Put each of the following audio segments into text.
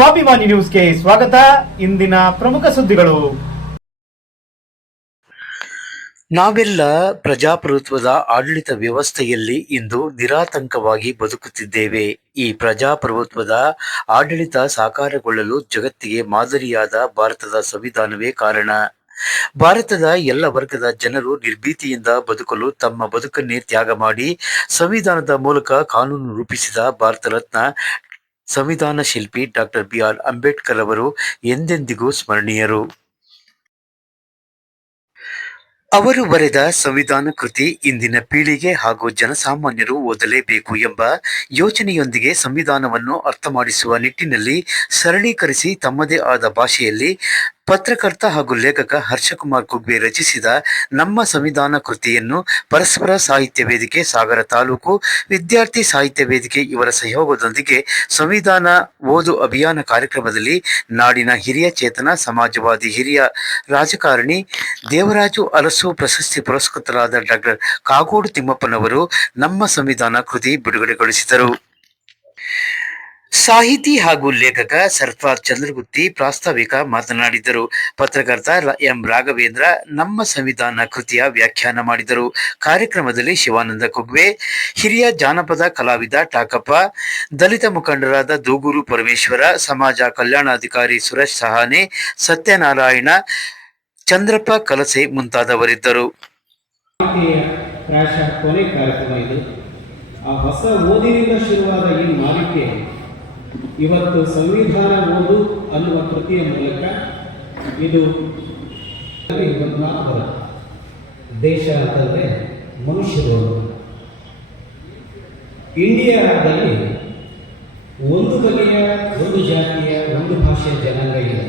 ಸ್ವಾಭಿಮಾನಿ ನ್ಯೂಸ್ಗೆ ಸ್ವಾಗತ. ಇಂದಿನ ಪ್ರಮುಖ ಸುದ್ದಿಗಳು. ನಾವೆಲ್ಲ ಪ್ರಜಾಪ್ರಭುತ್ವದ ಆಡಳಿತ ವ್ಯವಸ್ಥೆಯಲ್ಲಿ ಇಂದು ನಿರಾತಂಕವಾಗಿ ಬದುಕುತ್ತಿದ್ದೇವೆ. ಈ ಪ್ರಜಾಪ್ರಭುತ್ವದ ಆಡಳಿತ ಸಾಕಾರಗೊಳ್ಳಲು ಜಗತ್ತಿಗೆ ಮಾದರಿಯಾದ ಭಾರತದ ಸಂವಿಧಾನವೇ ಕಾರಣ. ಭಾರತದ ಎಲ್ಲ ವರ್ಗದ ಜನರು ನಿರ್ಭೀತಿಯಿಂದ ಬದುಕಲು ತಮ್ಮ ಬದುಕನ್ನೇ ತ್ಯಾಗ ಮಾಡಿ ಸಂವಿಧಾನದ ಮೂಲಕ ಕಾನೂನು ರೂಪಿಸಿದ ಭಾರತ ರತ್ನ ಸಂವಿಧಾನ ಶಿಲ್ಪಿ ಡಾಕ್ಟರ್ BR ಅಂಬೇಡ್ಕರ್ ಅವರು ಎಂದೆಂದಿಗೂ ಸ್ಮರಣೀಯರು. ಅವರು ಬರೆದ ಸಂವಿಧಾನ ಕೃತಿ ಇಂದಿನ ಪೀಳಿಗೆ ಹಾಗೂ ಜನಸಾಮಾನ್ಯರು ಓದಲೇಬೇಕು ಎಂಬ ಯೋಚನೆಯೊಂದಿಗೆ ಸಂವಿಧಾನವನ್ನು ಅರ್ಥ ಮಾಡಿಸುವ ನಿಟ್ಟಿನಲ್ಲಿ ಸರಳೀಕರಿಸಿ ತಮ್ಮದೇ ಆದ ಭಾಷೆಯಲ್ಲಿ ಪತ್ರಕರ್ತ ಹಾಗೂ ಲೇಖಕ ಹರ್ಷಕುಮಾರ್ ಕುಗ್ವೆ ರಚಿಸಿದ ನಮ್ಮ ಸಂವಿಧಾನ ಕೃತಿಯನ್ನು ಪರಸ್ಪರ ಸಾಹಿತ್ಯ ವೇದಿಕೆ ಸಾಗರ ತಾಲೂಕು, ವಿದ್ಯಾರ್ಥಿ ಸಾಹಿತ್ಯ ವೇದಿಕೆ ಇವರ ಸಹಯೋಗದೊಂದಿಗೆ ಸಂವಿಧಾನ ಓದು ಅಭಿಯಾನ ಕಾರ್ಯಕ್ರಮದಲ್ಲಿ ನಾಡಿನ ಹಿರಿಯ ಚೇತನ ಸಮಾಜವಾದಿ ಹಿರಿಯ ರಾಜಕಾರಣಿ ದೇವರಾಜು ಅರಸು ಪ್ರಶಸ್ತಿ ಪುರಸ್ಕೃತರಾದ ಡಾಕ್ಟರ್ ಕಾಗೋಡು ತಿಮ್ಮಪ್ಪನವರು ನಮ್ಮ ಸಂವಿಧಾನ ಕೃತಿ ಬಿಡುಗಡೆಗೊಳಿಸಿದರು. ಸಾಹಿತಿ ಹಾಗೂ ಲೇಖಕ ಸರ್ಫರಾಜ್ ಚಂದ್ರಗುತ್ತಿ ಪ್ರಾಸ್ತಾವಿಕ ಮಾತನಾಡಿದರು. ಪತ್ರಕರ್ತ ಎಂ ರಾಘವೇಂದ್ರ ನಮ್ಮ ಸಂವಿಧಾನ ಕೃತಿಯ ವ್ಯಾಖ್ಯಾನ ಮಾಡಿದರು. ಕಾರ್ಯಕ್ರಮದಲ್ಲಿ ಶಿವಾನಂದ ಕುಗ್ವೆ, ಹಿರಿಯ ಜಾನಪದ ಕಲಾವಿದ ಟಾಕಪ್ಪ, ದಲಿತ ಮುಖಂಡರಾದ ದೂಗೂರು ಪರಮೇಶ್ವರ, ಸಮಾಜ ಕಲ್ಯಾಣಾಧಿಕಾರಿ ಸುರೇಶ್ ಸಹಾನೆ, ಸತ್ಯನಾರಾಯಣ, ಚಂದ್ರಪ್ಪ ಕಲಸೆ ಮುಂತಾದವರಿದ್ದರು. ಹೊಸ ಓದಿನಿಂದ ಶುರುವಾದ ಈ ಮಾಲಿಕೆ ಇವತ್ತು ಸಂವಿಧಾನ ಓದು ಅನ್ನುವ ಕೃತಿಯ ಮೂಲಕ ಇದು ದೇಶ ಅಂತಂದರೆ ಮನುಷ್ಯರು. ಇಂಡಿಯಾದಲ್ಲಿ ಒಂದು ಬಗೆಯ, ಒಂದು ಜಾತಿಯ, ಒಂದು ಭಾಷೆಯ ಜನಾಂಗ ಇದೆ.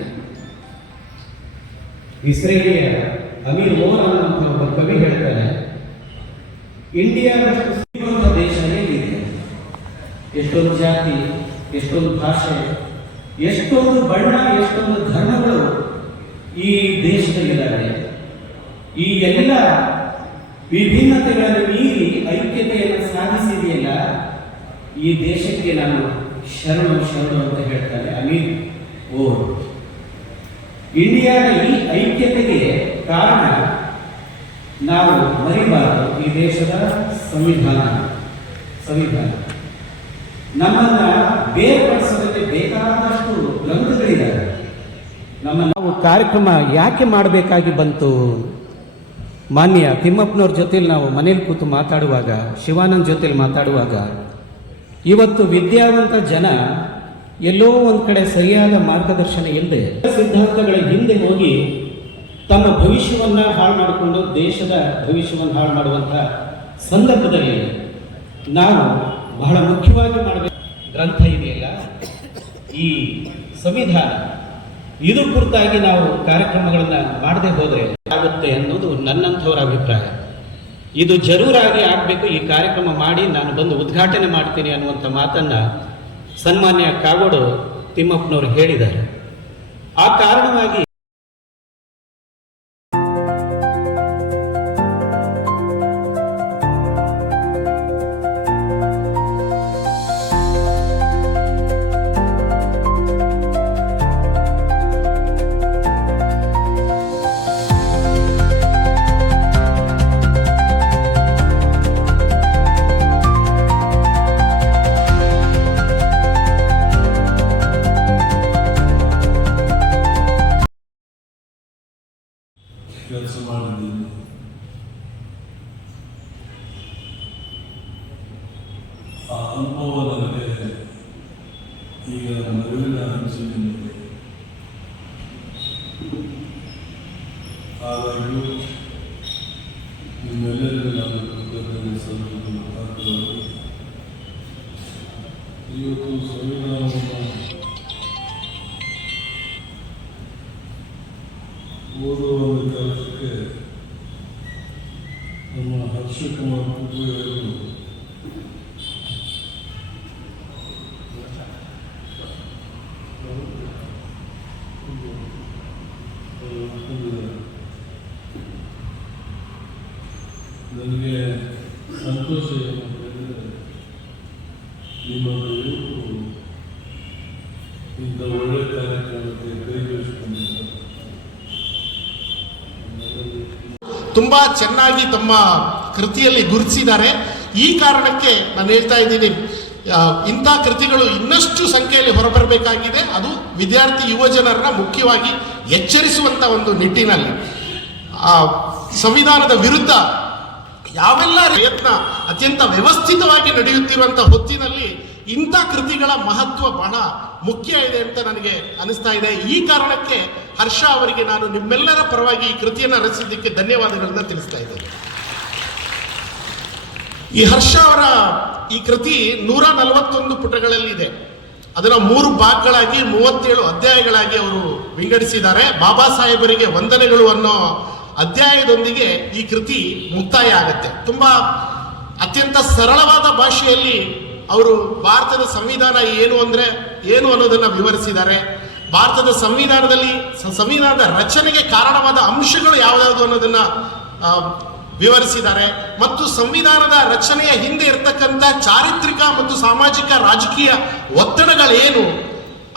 ಇಸ್ರೇಲಿಯ ಅಮೀರ್ ಮೋಹನ್ ಅಂತ ಒಬ್ಬ ಕವಿ ಹೇಳ್ತಾರೆ, ಇಂಡಿಯಾದಷ್ಟು ಶ್ರೀಮಂತ ದೇಶ ಏನಿದೆ, ಎಷ್ಟೊಂದು ಜಾತಿ, ಎಷ್ಟೊಂದು ಭಾಷೆ, ಎಷ್ಟೊಂದು ಬಣ್ಣ, ಎಷ್ಟೊಂದು ಧರ್ಮಗಳು ಈ ದೇಶದಲ್ಲಿದ್ದಾರೆ. ಈ ಎಲ್ಲ ವಿಭಿನ್ನತೆಗಳನ್ನು ಮೀರಿ ಐಕ್ಯತೆಯನ್ನು ಸಾಧಿಸಿದೆಯಲ್ಲ, ಈ ದೇಶಕ್ಕೆ ನಾನು ಶರಣು ಅಂತ ಹೇಳ್ತಾರೆ ಅಮೀರ್ ಓರ್. ಇಂಡಿಯಾದ ಈ ಐಕ್ಯತೆಗೆ ಕಾರಣ ನಾವು ಮರಿಬಾರದು ಈ ದೇಶದ ಸಂವಿಧಾನ. ನಮ್ಮನ್ನ ಬೇರ್ಪಡಿಸೋದಕ್ಕೆ ಬೇಕಾದಷ್ಟು ಗ್ರಂಥಗಳಿದ್ದಾರೆ. ನಾವು ಕಾರ್ಯಕ್ರಮ ಯಾಕೆ ಮಾಡಬೇಕಾಗಿ ಬಂತು? ಮಾನ್ಯ ತಿಮ್ಮಪ್ಪನವ್ರ ಜೊತೆಲಿ ನಾವು ಮನೇಲಿ ಕೂತು ಮಾತಾಡುವಾಗ, ಶಿವಾನಂದ್ ಜೊತೆಲಿ ಮಾತಾಡುವಾಗ, ಇವತ್ತು ವಿದ್ಯಾವಂತ ಜನ ಎಲ್ಲೋ ಒಂದು ಕಡೆ ಸರಿಯಾದ ಮಾರ್ಗದರ್ಶನ ಇಲ್ಲದೆ ಸಿದ್ಧಾಂತಗಳ ಹಿಂದೆ ಹೋಗಿ ತಮ್ಮ ಭವಿಷ್ಯವನ್ನು ಹಾಳು ಮಾಡಿಕೊಂಡು ದೇಶದ ಭವಿಷ್ಯವನ್ನು ಹಾಳು ಮಾಡುವಂಥ ಸಂದರ್ಭದಲ್ಲಿ ನಾವು ಬಹಳ ಮುಖ್ಯವಾಗಿ ಮಾಡಬೇಕು ಗ್ರಂಥ ಇದೆಯಲ್ಲ, ಈ ಸಂವಿಧಾನ, ಇದು ಕುರಿತಾಗಿ ನಾವು ಕಾರ್ಯಕ್ರಮಗಳನ್ನು ಮಾಡದೆ ಹೋದರೆ ಆಗುತ್ತೆ ಅನ್ನೋದು ನನ್ನಂಥವರ ಅಭಿಪ್ರಾಯ. ಇದು ಜರೂರಾಗಿ ಆಗಬೇಕು. ಈ ಕಾರ್ಯಕ್ರಮ ಮಾಡಿ ನಾನು ಬಂದು ಉದ್ಘಾಟನೆ ಮಾಡ್ತೀನಿ ಅನ್ನುವಂಥ ಮಾತನ್ನು ಸನ್ಮಾನ್ಯ ಕಾಗೋಡು ತಿಮ್ಮಪ್ಪನವರು ಹೇಳಿದ್ದಾರೆ. ಆ ಕಾರಣವಾಗಿ ಕೆಲಸ ಮಾಡಿದ್ದೀನಿ. ಆ ಅನುಭವ ನನಗೆ ಈಗ ನಗುವಿನ ಹಂಚಿನಿದೆ. ಹಾಗಾಗಿ ನಿಮ್ಮೆಲ್ಲರಿಗೂ ನಾನು ಕೃತಜ್ಞತೆ ಸಲ್ಲಿಸಲು ಇವತ್ತು ಸಂವಿಧಾನವನ್ನು ಓದುವ ಒಂದು ಕೆಲಸಕ್ಕೆ ನಮ್ಮ ಹರ್ಷಕುಮಾರ್ ಕುಗ್ವೆ ಅವರು ನನಗೆ ಸಂತೋಷ ಏನಂತಂದರೆ ನಿಮ್ಮ ಇಂಥ ಒಳ್ಳೆಯ ತುಂಬ ಚೆನ್ನಾಗಿ ತಮ್ಮ ಕೃತಿಯಲ್ಲಿ ಗುರುತಿಸಿದ್ದಾರೆ. ಈ ಕಾರಣಕ್ಕೆ ನಾನು ಹೇಳ್ತಾ ಇದ್ದೀನಿ, ಇಂಥ ಕೃತಿಗಳು ಇನ್ನಷ್ಟು ಸಂಖ್ಯೆಯಲ್ಲಿ ಹೊರಬರಬೇಕಾಗಿದೆ. ಅದು ವಿದ್ಯಾರ್ಥಿ ಯುವಜನರನ್ನ ಮುಖ್ಯವಾಗಿ ಎಚ್ಚರಿಸುವಂಥ ಒಂದು ನಿಟ್ಟಿನಲ್ಲಿ ಸಂವಿಧಾನದ ವಿರುದ್ಧ ಯಾವೆಲ್ಲ ಪ್ರಯತ್ನ ಅತ್ಯಂತ ವ್ಯವಸ್ಥಿತವಾಗಿ ನಡೆಯುತ್ತಿರುವಂಥ ಹೊತ್ತಿನಲ್ಲಿ ಇಂಥ ಕೃತಿಗಳ ಮಹತ್ವ ಬಹಳ ಮುಖ್ಯ ಇದೆ ಅಂತ ನನಗೆ ಅನಿಸ್ತಾ ಇದೆ. ಈ ಕಾರಣಕ್ಕೆ ಹರ್ಷ ಅವರಿಗೆ ನಾನು ನಿಮ್ಮೆಲ್ಲರ ಪರವಾಗಿ ಈ ಕೃತಿಯನ್ನು ರಚಿಸಿದ್ದಕ್ಕೆ ಧನ್ಯವಾದಗಳನ್ನ ತಿಳಿಸ್ತಾ ಇದ್ದೇನೆ. ಈ ಹರ್ಷ ಅವರ ಈ ಕೃತಿ 141 ಪುಟಗಳಲ್ಲಿದೆ. ಅದನ್ನು 3 ಭಾಗಗಳಾಗಿ 37 ಅಧ್ಯಾಯಗಳಾಗಿ ಅವರು ವಿಂಗಡಿಸಿದ್ದಾರೆ. ಬಾಬಾ ಸಾಹೇಬರಿಗೆ ವಂದನೆಗಳು ಅನ್ನೋ ಅಧ್ಯಾಯದೊಂದಿಗೆ ಈ ಕೃತಿ ಮುಕ್ತಾಯ ಆಗುತ್ತೆ. ತುಂಬಾ ಅತ್ಯಂತ ಸರಳವಾದ ಭಾಷೆಯಲ್ಲಿ ಅವರು ಭಾರತದ ಸಂವಿಧಾನ ಏನು ಅನ್ನೋದನ್ನ ವಿವರಿಸಿದ್ದಾರೆ. ಭಾರತದ ಸಂವಿಧಾನದಲ್ಲಿ ಸಂವಿಧಾನದ ರಚನೆಗೆ ಕಾರಣವಾದ ಅಂಶಗಳು ಯಾವ್ಯಾವುದು ಅನ್ನೋದನ್ನ ವಿವರಿಸಿದ್ದಾರೆ. ಮತ್ತು ಸಂವಿಧಾನದ ರಚನೆಯ ಹಿಂದೆ ಇರತಕ್ಕಂಥ ಚಾರಿತ್ರಿಕ ಮತ್ತು ಸಾಮಾಜಿಕ ರಾಜಕೀಯ ಒತ್ತಡಗಳೇನು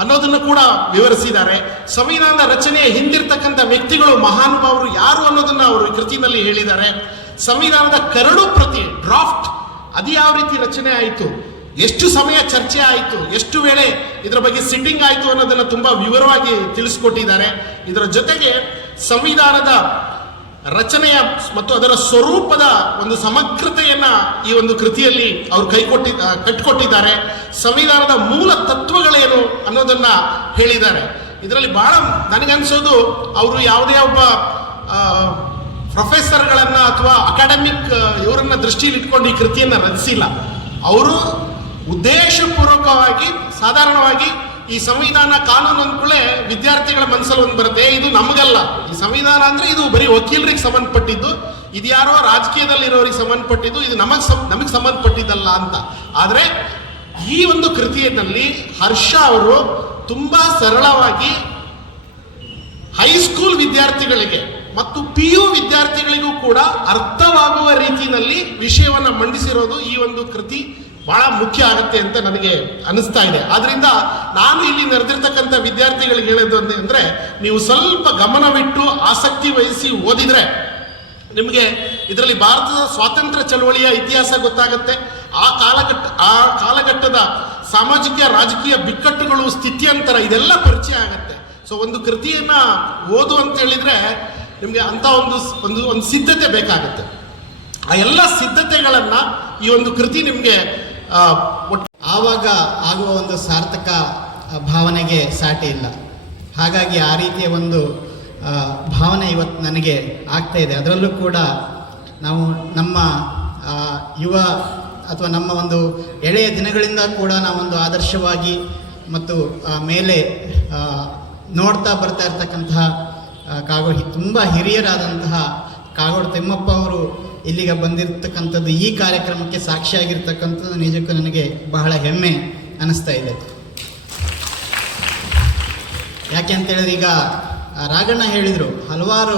ಅನ್ನೋದನ್ನು ಕೂಡ ವಿವರಿಸಿದ್ದಾರೆ. ಸಂವಿಧಾನದ ರಚನೆಯ ಹಿಂದಿರ್ತಕ್ಕಂಥ ವ್ಯಕ್ತಿಗಳು, ಮಹಾನುಭಾವರು ಯಾರು ಅನ್ನೋದನ್ನ ಅವರು ಕೃತಿನಲ್ಲಿ ಹೇಳಿದ್ದಾರೆ. ಸಂವಿಧಾನದ ಕರಡು ಪ್ರತಿ ಡ್ರಾಫ್ಟ್ ಅದು ಯಾವ ರೀತಿ ರಚನೆ ಆಯಿತು, ಎಷ್ಟು ಸಮಯ ಚರ್ಚೆ ಆಯಿತು, ಎಷ್ಟು ವೇಳೆ ಇದರ ಬಗ್ಗೆ ಸಿಟ್ಟಿಂಗ್ ಆಯಿತು ಅನ್ನೋದನ್ನು ತುಂಬಾ ವಿವರವಾಗಿ ತಿಳಿಸ್ಕೊಟ್ಟಿದ್ದಾರೆ. ಇದರ ಜೊತೆಗೆ ಸಂವಿಧಾನದ ರಚನೆಯ ಮತ್ತು ಅದರ ಸ್ವರೂಪದ ಒಂದು ಸಮಗ್ರತೆಯನ್ನ ಈ ಒಂದು ಕೃತಿಯಲ್ಲಿ ಅವರು ಕಟ್ಟಿಕೊಟ್ಟಿದ್ದಾರೆ. ಸಂವಿಧಾನದ ಮೂಲ ತತ್ವಗಳೇನು ಅನ್ನೋದನ್ನ ಹೇಳಿದ್ದಾರೆ. ಇದರಲ್ಲಿ ಬಹಳ ನನಗನ್ಸೋದು, ಅವರು ಯಾವುದೇ ಒಬ್ಬ ಪ್ರೊಫೆಸರ್ಗಳನ್ನ ಅಥವಾ ಅಕಾಡೆಮಿಕ್ ಇವರನ್ನ ದೃಷ್ಟಿಯಲ್ಲಿ ಇಟ್ಕೊಂಡು ಈ ಕೃತಿಯನ್ನ ರಚಿಸಿಲ್ಲ. ಅವರು ಉದ್ದೇಶಪೂರ್ವಕವಾಗಿ ಸಾಧಾರಣವಾಗಿ ಈ ಸಂವಿಧಾನ ಕಾನೂನು ಅಂದ್ಕೂಳೆ ವಿದ್ಯಾರ್ಥಿಗಳ ಮನಸ್ಸಲ್ಲಿ ಒಂದು ಬರುತ್ತೆ, ಇದು ನಮಗಲ್ಲ, ಈ ಸಂವಿಧಾನ ಅಂದ್ರೆ ಇದು ಬರೀ ವಕೀಲರಿಗೆ ಸಂಬಂಧಪಟ್ಟಿದ್ದು, ಇದು ಯಾರೋ ರಾಜಕೀಯದಲ್ಲಿರೋರಿಗೆ ಸಂಬಂಧಪಟ್ಟಿದ್ದು, ಇದು ನಮಗೆ ಸಂಬಂಧಪಟ್ಟಿದ್ದಲ್ಲ ಅಂತ. ಆದರೆ ಈ ಒಂದು ಕೃತಿಯಲ್ಲಿ ಹರ್ಷ ಅವರು ತುಂಬಾ ಸರಳವಾಗಿ ಹೈಸ್ಕೂಲ್ ವಿದ್ಯಾರ್ಥಿಗಳಿಗೆ ಮತ್ತು PU ವಿದ್ಯಾರ್ಥಿಗಳಿಗೂ ಕೂಡ ಅರ್ಥವಾಗುವ ರೀತಿಯಲ್ಲಿ ವಿಷಯವನ್ನು ಮಂಡಿಸಿರೋದು ಈ ಒಂದು ಕೃತಿ ಬಹಳ ಮುಖ್ಯ ಆಗುತ್ತೆ ಅಂತ ನನಗೆ ಅನಿಸ್ತಾ ಇದೆ. ಆದ್ರಿಂದ ನಾನು ಇಲ್ಲಿ ನೆರೆದಿರ್ತಕ್ಕಂಥ ವಿದ್ಯಾರ್ಥಿಗಳಿಗೆ ಹೇಳೋದು ಅಂದ್ರೆ, ನೀವು ಸ್ವಲ್ಪ ಗಮನವಿಟ್ಟು ಆಸಕ್ತಿ ವಹಿಸಿ ಓದಿದ್ರೆ ನಿಮಗೆ ಇದರಲ್ಲಿ ಭಾರತದ ಸ್ವಾತಂತ್ರ್ಯ ಚಳವಳಿಯ ಇತಿಹಾಸ ಗೊತ್ತಾಗುತ್ತೆ. ಆ ಕಾಲಘಟ್ಟದ ಸಾಮಾಜಿಕ ರಾಜಕೀಯ ಬಿಕ್ಕಟ್ಟುಗಳು, ಸ್ಥಿತ್ಯಂತರ ಇದೆಲ್ಲ ಪರಿಚಯ ಆಗುತ್ತೆ. ಸೊ ಒಂದು ಕೃತಿಯನ್ನ ಓದು ಅಂತ ಹೇಳಿದ್ರೆ ನಿಮಗೆ ಅಂತ ಒಂದು ಸಿದ್ಧತೆ ಬೇಕಾಗುತ್ತೆ. ಆ ಎಲ್ಲ ಸಿದ್ಧತೆಗಳನ್ನ ಈ ಒಂದು ಕೃತಿ ನಿಮಗೆ ಆವಾಗ ಆಗುವ ಒಂದು ಸಾರ್ಥಕ ಭಾವನೆಗೆ ಸಾಟಿ ಇಲ್ಲ. ಹಾಗಾಗಿ ಆ ರೀತಿಯ ಒಂದು ಭಾವನೆ ಇವತ್ತು ನನಗೆ ಆಗ್ತಾ ಇದೆ. ಅದರಲ್ಲೂ ಕೂಡ ನಾವು ನಮ್ಮ ಯುವ ಅಥವಾ ನಮ್ಮ ಒಂದು ಎಳೆಯ ದಿನಗಳಿಂದ ಕೂಡ ನಾವೊಂದು ಆದರ್ಶವಾಗಿ ಮತ್ತು ಮೇಲೆ ನೋಡ್ತಾ ಬರ್ತಾ ಇರ್ತಕ್ಕಂತಹ ತುಂಬ ಹಿರಿಯರಾದಂತಹ ಕಾಗೋಡು ತಿಮ್ಮಪ್ಪ ಅವರು ಇಲ್ಲಿಗೆ ಬಂದಿರತಕ್ಕಂಥದ್ದು, ಈ ಕಾರ್ಯಕ್ರಮಕ್ಕೆ ಸಾಕ್ಷಿಯಾಗಿರ್ತಕ್ಕಂಥದ್ದು ನಿಜಕ್ಕೂ ನನಗೆ ಬಹಳ ಹೆಮ್ಮೆ ಅನ್ನಿಸ್ತಾ ಇದೆ. ಯಾಕೆ ಅಂತೇಳಿದ್ರೆ, ಈಗ ರಾಘಣ್ಣ ಹೇಳಿದರು, ಹಲವಾರು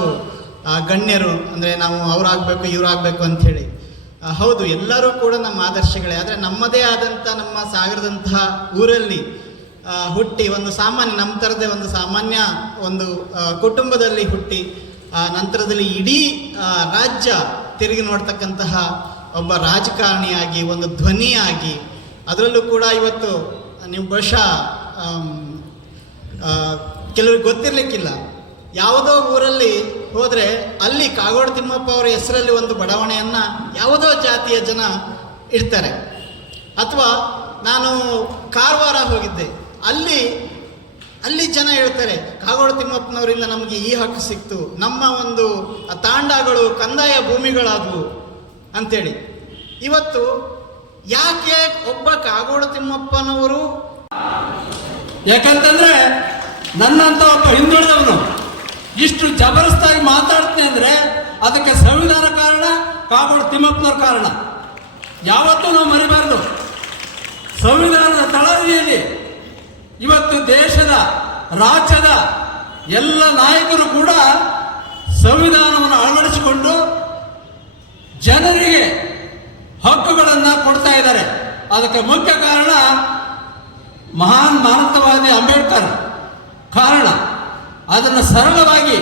ಗಣ್ಯರು ಅಂದರೆ ನಾವು ಅವರಾಗಬೇಕು ಇವರಾಗಬೇಕು ಅಂಥೇಳಿ. ಹೌದು, ಎಲ್ಲರೂ ಕೂಡ ನಮ್ಮ ಆದರ್ಶಗಳೇ. ಆದರೆ ನಮ್ಮದೇ ಆದಂಥ ನಮ್ಮ ಸಾಗರದಂತಹ ಊರಲ್ಲಿ ಹುಟ್ಟಿ ಒಂದು ಸಾಮಾನ್ಯ, ನಮ್ಮ ಥರದೇ ಒಂದು ಸಾಮಾನ್ಯ ಒಂದು ಕುಟುಂಬದಲ್ಲಿ ಹುಟ್ಟಿ ನಂತರದಲ್ಲಿ ಇಡೀ ರಾಜ್ಯ ತಿರುಗಿ ನೋಡ್ತಕ್ಕಂತಹ ಒಬ್ಬ ರಾಜಕಾರಣಿಯಾಗಿ, ಒಂದು ಧ್ವನಿಯಾಗಿ, ಅದರಲ್ಲೂ ಕೂಡ ಇವತ್ತು ನೀವು ಬಹುಶಃ ಕೆಲವ್ರಿಗೆ ಗೊತ್ತಿರಲಿಕ್ಕಿಲ್ಲ, ಯಾವುದೋ ಊರಲ್ಲಿ ಹೋದರೆ ಅಲ್ಲಿ ಕಾಗೋಡು ತಿಮ್ಮಪ್ಪ ಅವರ ಹೆಸರಲ್ಲಿ ಒಂದು ಬಡಾವಣೆಯನ್ನು ಯಾವುದೋ ಜಾತಿಯ ಜನ ಇಡ್ತಾರೆ. ಅಥವಾ ನಾನು ಕಾರವಾರ ಹೋಗಿದ್ದೆ, ಅಲ್ಲಿ ಜನ ಹೇಳ್ತಾರೆ, ಕಾಗೋಡು ತಿಮ್ಮಪ್ಪನವರಿಂದ ನಮಗೆ ಈ ಹಕ್ಕು ಸಿಕ್ತು, ನಮ್ಮ ಒಂದು ತಾಂಡಗಳು ಕಂದಾಯ ಭೂಮಿಗಳಾದವು ಅಂತೇಳಿ. ಇವತ್ತು ಯಾಕೆ ಒಬ್ಬ ಕಾಗೋಡು ತಿಮ್ಮಪ್ಪನವರು, ಯಾಕಂತಂದ್ರೆ ನನ್ನಂತ ಒಬ್ಬ ಹಿಂದುಳಿದವನು ಇಷ್ಟು ಜಬರಸ್ತಾಗಿ ಮಾತಾಡ್ತೀನಿ ಅಂದ್ರೆ ಅದಕ್ಕೆ ಸಂವಿಧಾನ ಕಾರಣ, ಕಾಗೋಡು ತಿಮ್ಮಪ್ಪನವ್ರ ಕಾರಣ. ಯಾವತ್ತೂ ನಾವು ಮರಿಬಾರ್ದು. ಸಂವಿಧಾನದ ತಳಹದಿಯಲ್ಲಿ ಇವತ್ತು ದೇಶದ, ರಾಜ್ಯದ ಎಲ್ಲ ನಾಯಕರು ಕೂಡ ಸಂವಿಧಾನವನ್ನು ಅಳವಡಿಸಿಕೊಂಡು ಜನರಿಗೆ ಹಕ್ಕುಗಳನ್ನು ಕೊಡ್ತಾ ಇದ್ದಾರೆ. ಅದಕ್ಕೆ ಮುಖ್ಯ ಕಾರಣ ಮಹಾನ್ ಮಾನವತಾವಾದಿ ಅಂಬೇಡ್ಕರ್ ಕಾರಣ. ಅದನ್ನು ಸರಳವಾಗಿ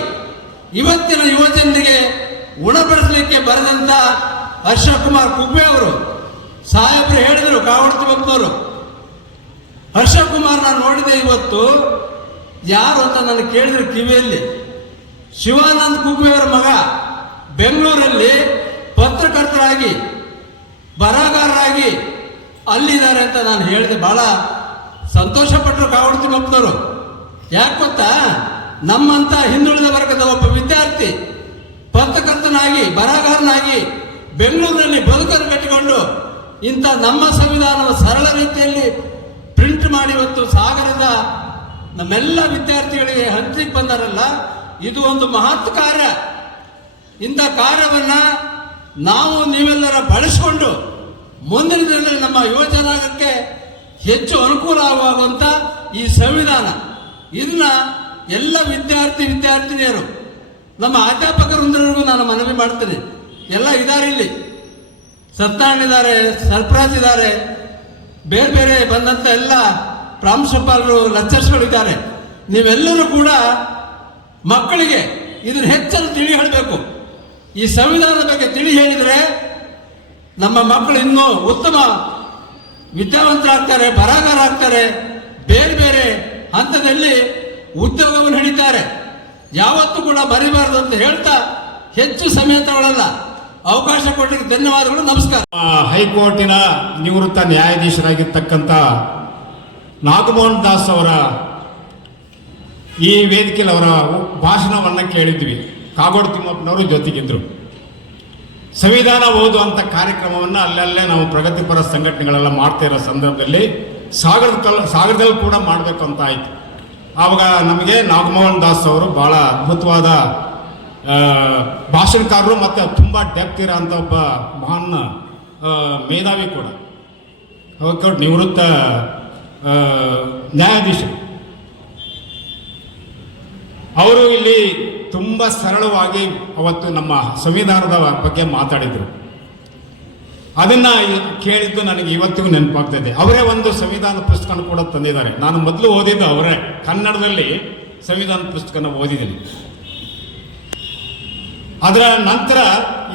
ಇವತ್ತಿನ ಯುವಜನರಿಗೆ ಉಣಬಡಿಸಲಿಕ್ಕೆ ಬರೆದಂತ ಅಶೋಕ್ ಕುಮಾರ್ ಕುಗ್ವೆ ಅವರು ಸಾಹೇಬರು ಹೇಳಿದರು, ಕಾವಡು ತಿಮ್ಮಪ್ಪನವರು. ಅಶೋಕ್ ಕುಮಾರ್ ನಾನು ನೋಡಿದೆ ಇವತ್ತು ಯಾರು ಅಂತ ನನಗೆ ಕೇಳಿದ್ರು ಕಿವಿಯಲ್ಲಿ. ಶಿವಾನಂದ್ ಕುಗ್ವೆ ಅವರ ಮಗ ಬೆಂಗಳೂರಲ್ಲಿ ಪತ್ರಕರ್ತರಾಗಿ ಬರಹಗಾರರಾಗಿ ಅಲ್ಲಿದ್ದಾರೆ ಅಂತ ನಾನು ಹೇಳಿದೆ. ಬಹಳ ಸಂತೋಷಪಟ್ಟರು ಕಾವಡು ತಿಮ್ಮಪ್ಪನವರು. ಯಾಕೆ ಗೊತ್ತಾ, ನಮ್ಮಂತ ಹಿಂದುಳಿದ ವರ್ಗದ ಒಬ್ಬ ವಿದ್ಯಾರ್ಥಿ ಪತ್ರಕರ್ತನಾಗಿ ಬರಹಗಾರನಾಗಿ ಬೆಂಗಳೂರಿನಲ್ಲಿ ಬದುಕನ್ನು ಕಟ್ಟಿಕೊಂಡು ಇಂಥ ನಮ್ಮ ಸಂವಿಧಾನವ ಸರಳ ರೀತಿಯಲ್ಲಿ ಪ್ರಿಂಟ್ ಮಾಡಿ ಇವತ್ತು ಸಾಗರದ ನಮ್ಮೆಲ್ಲ ವಿದ್ಯಾರ್ಥಿಗಳಿಗೆ ಹಂಚಲಿಕ್ಕೆ ಬಂದಾರಲ್ಲ, ಇದು ಒಂದು ಮಹತ್ ಕಾರ್ಯ. ಇಂಥ ಕಾರ್ಯವನ್ನ ನಾವು ನೀವೆಲ್ಲರ ಬಳಸಿಕೊಂಡು ಮುಂದಿನ ದಿನದಲ್ಲಿ ನಮ್ಮ ಯುವ ಜನಾಂಗಕ್ಕೆ ಹೆಚ್ಚು ಅನುಕೂಲ ಆಗುವಂತ ಈ ಸಂವಿಧಾನ, ಇದನ್ನ ಎಲ್ಲ ವಿದ್ಯಾರ್ಥಿನಿಯರು, ನಮ್ಮ ಅಧ್ಯಾಪಕ ವೃಂದರಿಗೂ ನಾನು ಮನವಿ ಮಾಡ್ತೇನೆ. ಎಲ್ಲ ಇದ್ದಾರೆ ಇಲ್ಲಿ, ಸತ್ಯನಾರಾಯಣ ಇದ್ದಾರೆ, ಸರ್ಫರಾಜ್ ಇದ್ದಾರೆ, ಬೇರೆ ಬೇರೆ ಬಂದಂತ ಎಲ್ಲ ಪ್ರಾಂಶುಪಾಲರು ಲೆಕ್ಚರ್ಸ್ಗಳು ಇದ್ದಾರೆ. ನೀವೆಲ್ಲರೂ ಕೂಡ ಮಕ್ಕಳಿಗೆ ಇದನ್ನ ಹೆಚ್ಚನ್ನು ತಿಳಿ ಹೇಳಬೇಕು. ಈ ಸಂವಿಧಾನದ ಬಗ್ಗೆ ತಿಳಿ ಹೇಳಿದರೆ ನಮ್ಮ ಮಕ್ಕಳು ಇನ್ನೂ ಉತ್ತಮ ವಿದ್ಯಾವಂತರಾಗ್ತಾರೆ, ಬರಹಗಾರ ಆಗ್ತಾರೆ, ಬೇರೆ ಬೇರೆ ಹಂತದಲ್ಲಿ ಉದ್ಯೋಗವನ್ನು ಹಿಡಿತಾರೆ. ಯಾವತ್ತೂ ಕೂಡ ಮರಿಬಾರದು ಅಂತ ಹೇಳ್ತಾ ಹೆಚ್ಚು ಸಮಯ ತಗೊಳ್ಳಲ್ಲ. ಅವಕಾಶ ಕೊಟ್ಟಿದ್ದಕ್ಕೆ ಧನ್ಯವಾದಗಳು. ನಮಸ್ಕಾರ. ಹೈಕೋರ್ಟಿನ ನಿವೃತ್ತ ನ್ಯಾಯಾಧೀಶರಾಗಿರ್ತಕ್ಕಂಥ ನಾಗಮೋಹನ್ ದಾಸ್ ಅವರ ಈ ವೇದಿಕೆಯಲ್ಲಿ ಅವರ ಭಾಷಣವನ್ನು ಕೇಳಿದ್ವಿ. ಕಾಗೋಡು ತಿಮ್ಮಪ್ಪನವರು ಜೊತೆಗಿದ್ರು. ಸಂವಿಧಾನ ಓದುವಂಥ ಕಾರ್ಯಕ್ರಮವನ್ನು ಅಲ್ಲಲ್ಲೇ ನಾವು ಪ್ರಗತಿಪರ ಸಂಘಟನೆಗಳೆಲ್ಲ ಮಾಡ್ತಾ ಇರೋ ಸಂದರ್ಭದಲ್ಲಿ ಸಾಗರದಲ್ಲಿ ಕೂಡ ಮಾಡಬೇಕು ಅಂತ ಆಯಿತು. ಆವಾಗ ನಮಗೆ ನಾಗಮೋಹನ್ ದಾಸ್ ಅವರು ಭಾಳ ಅದ್ಭುತವಾದ ಭಾಷಣಕಾರರು ಮತ್ತು ತುಂಬ ಡೆಪ್ತ್ ಇರೋ ಅಂಥ ಒಬ್ಬ ಮಹಾನ್ ಮೇಧಾವಿ ಕೂಡ, ಹೈಕೋರ್ಟ್ ನಿವೃತ್ತ ನ್ಯಾಯಾಧೀಶರು. ಅವರು ಇಲ್ಲಿ ತುಂಬ ಸರಳವಾಗಿ ಅವತ್ತು ನಮ್ಮ ಸಂವಿಧಾನದ ಬಗ್ಗೆ ಮಾತಾಡಿದರು. ಅದನ್ನು ಕೇಳಿದ್ದು ನನಗೆ ಇವತ್ತಿಗೂ ನೆನಪಾಗ್ತಾ ಇದೆ. ಅವರೇ ಒಂದು ಸಂವಿಧಾನ ಪುಸ್ತಕನ ಕೂಡ ತಂದಿದ್ದಾರೆ. ನಾನು ಮೊದಲು ಓದಿದ್ದು ಅವರೇ, ಕನ್ನಡದಲ್ಲಿ ಸಂವಿಧಾನ ಪುಸ್ತಕನ ಓದಿದ್ದೀನಿ. ಅದರ ನಂತರ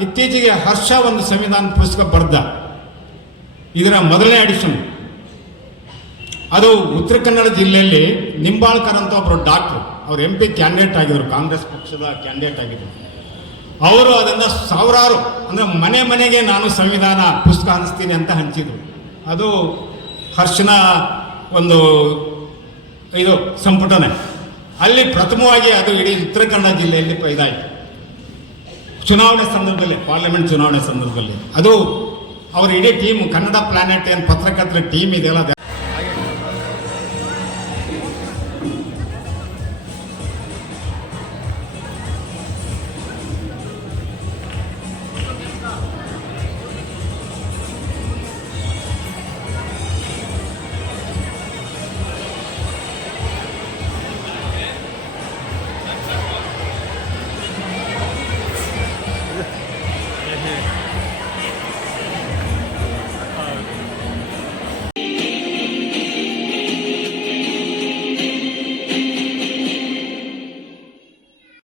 ಇತ್ತೀಚೆಗೆ ಹರ್ಷ ಒಂದು ಸಂವಿಧಾನ ಪುಸ್ತಕ ಬರೆದ, ಇದರ ಮೊದಲನೇ ಎಡಿಷನ್. ಅದು ಉತ್ತರ ಕನ್ನಡ ಜಿಲ್ಲೆಯಲ್ಲಿ ನಿಂಬಾಳ್ಕರ್ ಅಂತ ಒಬ್ಬರು ಡಾಕ್ಟ್ರು, ಅವರು MP ಕ್ಯಾಂಡಿಡೇಟ್ ಆಗಿದ್ರು, ಕಾಂಗ್ರೆಸ್ ಪಕ್ಷದ ಕ್ಯಾಂಡಿಡೇಟ್ ಆಗಿದ್ರು. ಅವರು ಅದನ್ನು ಸಾವಿರಾರು ಅಂದರೆ ಮನೆಗೆ ನಾನು ಸಂವಿಧಾನ ಪುಸ್ತಕ ಹಂಚ್ತೀನಿ ಅಂತ ಹಂಚಿದ್ರು. ಅದು ಹರ್ಷನ ಒಂದು ಇದು ಸಂಪುಟನೆ. ಅಲ್ಲಿ ಪ್ರಥಮವಾಗಿ ಅದು ಇಡೀ ಉತ್ತರ ಕನ್ನಡ ಜಿಲ್ಲೆಯಲ್ಲಿ ಇದಾಯಿತು. ಚುನಾವಣೆ ಸಂದರ್ಭದಲ್ಲಿ, ಪಾರ್ಲಿಮೆಂಟ್ ಚುನಾವಣೆ ಸಂದರ್ಭದಲ್ಲಿ ಅದು ಅವರ ಇಡೀ ಟೀಮ್, ಕನ್ನಡ ಪ್ಲಾನೆಟ್ ಏನು ಪತ್ರಕರ್ತರ ಟೀಮ್ ಇದೆಯಲ್ಲ